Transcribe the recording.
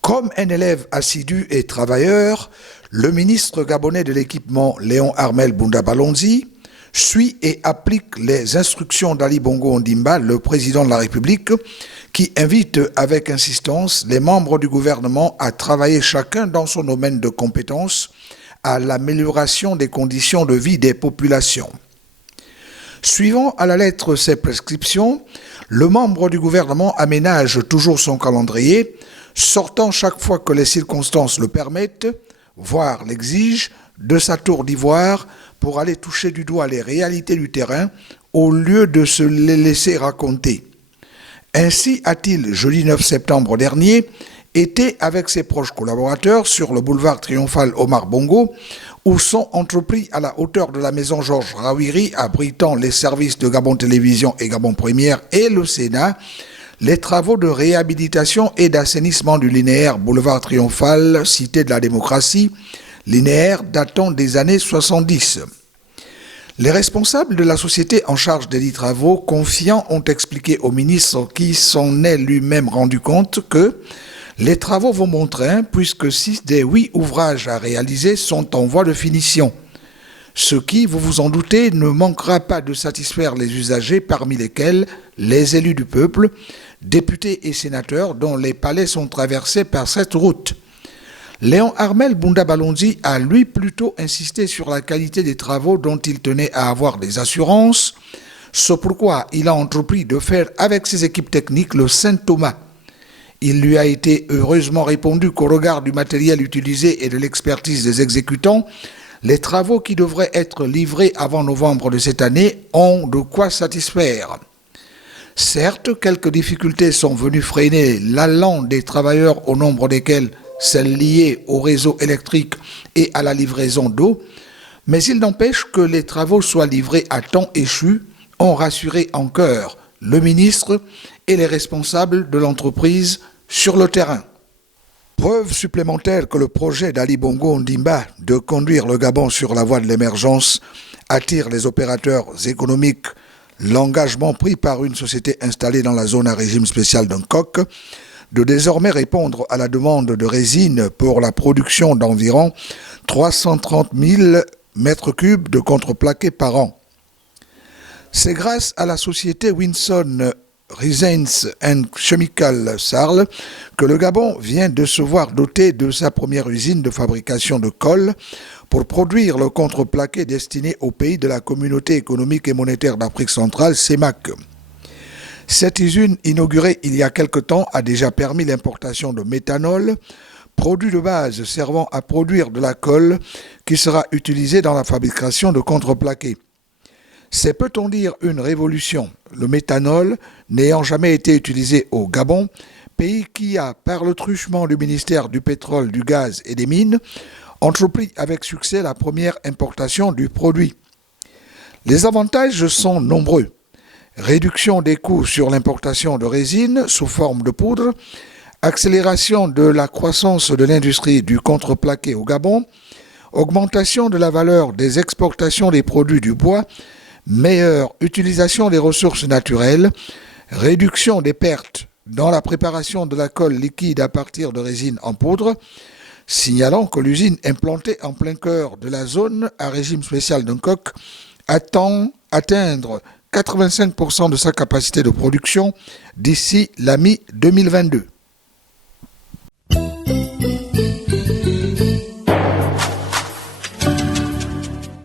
Comme un élève assidu et travailleur, le ministre gabonais de l'équipement Léon Armel Bounda Balonzi suit et applique les instructions d'Ali Bongo Ondimba, le président de la République, qui invite avec insistance les membres du gouvernement à travailler chacun dans son domaine de compétences à l'amélioration des conditions de vie des populations. Suivant à la lettre ces prescriptions, le membre du gouvernement aménage toujours son calendrier, sortant chaque fois que les circonstances le permettent, voire l'exigent, de sa tour d'ivoire pour aller toucher du doigt les réalités du terrain au lieu de se les laisser raconter. Ainsi a-t-il, jeudi 9 septembre dernier, été avec ses proches collaborateurs sur le boulevard triomphal Omar Bongo, où sont entrepris à la hauteur de la maison Georges Rawiri, abritant les services de Gabon Télévision et Gabon Première et le Sénat, les travaux de réhabilitation et d'assainissement du linéaire boulevard triomphal, cité de la démocratie, linéaire datant des années 70. Les responsables de la société en charge des dits travaux confiants ont expliqué au ministre qui s'en est lui-même rendu compte que les travaux vont bon train puisque 6 des 8 ouvrages à réaliser sont en voie de finition. Ce qui, vous vous en doutez, ne manquera pas de satisfaire les usagers parmi lesquels les élus du peuple, députés et sénateurs dont les palais sont traversés par cette route. Léon Armel Bounda Balonzi a lui plutôt insisté sur la qualité des travaux dont il tenait à avoir des assurances, c'est pourquoi il a entrepris de faire avec ses équipes techniques le Saint-Thomas. Il lui a été heureusement répondu qu'au regard du matériel utilisé et de l'expertise des exécutants, les travaux qui devraient être livrés avant novembre de cette année ont de quoi satisfaire. Certes, quelques difficultés sont venues freiner l'allant des travailleurs au nombre desquels celles liées au réseau électrique et à la livraison d'eau, mais il n'empêche que les travaux soient livrés à temps échu, ont rassuré en cœur le ministre et les responsables de l'entreprise sur le terrain. Preuve supplémentaire que le projet d'Ali Bongo Ondimba de conduire le Gabon sur la voie de l'émergence attire les opérateurs économiques, l'engagement pris par une société installée dans la zone à régime spécial d'un coq de désormais répondre à la demande de résine pour la production d'environ 330 000 mètres cubes de contreplaqué par an. C'est grâce à la société Winson Resins and Chemical Sarl que le Gabon vient de se voir doté de sa première usine de fabrication de colle pour produire le contreplaqué destiné aux pays de la Communauté économique et monétaire d'Afrique centrale, CEMAC. Cette usine, inaugurée il y a quelque temps, a déjà permis l'importation de méthanol, produit de base servant à produire de la colle qui sera utilisée dans la fabrication de contreplaqué. C'est, peut-on dire, une révolution, le méthanol n'ayant jamais été utilisé au Gabon, pays qui a, par le truchement du ministère du pétrole, du gaz et des mines, entrepris avec succès la première importation du produit. Les avantages sont nombreux. Réduction des coûts sur l'importation de résine sous forme de poudre, accélération de la croissance de l'industrie du contreplaqué au Gabon, augmentation de la valeur des exportations des produits du bois, meilleure utilisation des ressources naturelles, réduction des pertes dans la préparation de la colle liquide à partir de résine en poudre, signalant que l'usine implantée en plein cœur de la zone à régime spécial d'un coq attend atteindre 85% de sa capacité de production d'ici la mi-2022.